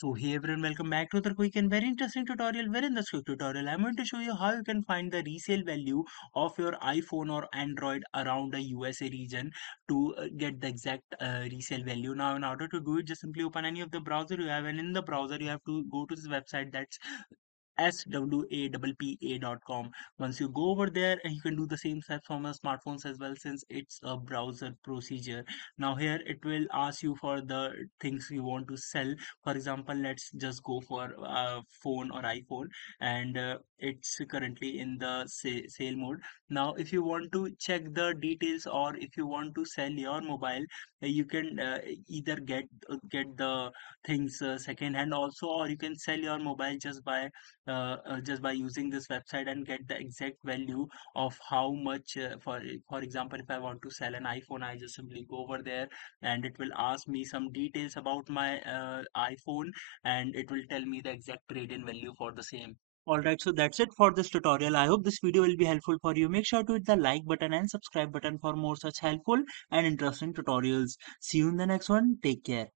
So hey everyone, welcome back to the quick and very interesting tutorial. Where in this quick tutorial, I'm going to show you how you can find the resale value of your iPhone or Android around the USA region to get the exact resale value. Now, in order to do it, just simply open any of the browser you have, and in the browser you have to go to this website, that's swappa.com. Once you go over there, and you can do the same steps on the smartphones as well, since it's a browser procedure. Now here it will ask you for the things you want to sell. For example, let's just go for phone or iPhone, and it's currently in the sale mode. Now if you want to check the details, or if you want to sell your mobile, you can either get the things second hand also, or you can sell your mobile just by using this website and get the exact value of how much. For example, if I want to sell an iPhone, I just simply go over there, and it will ask me some details about my iPhone, and it will tell me the exact trade-in value for the same. Alright, so that's it for this tutorial. I hope this video will be helpful for you. Make sure to hit the like button and subscribe button for more such helpful and interesting tutorials. See you in the next one. Take care.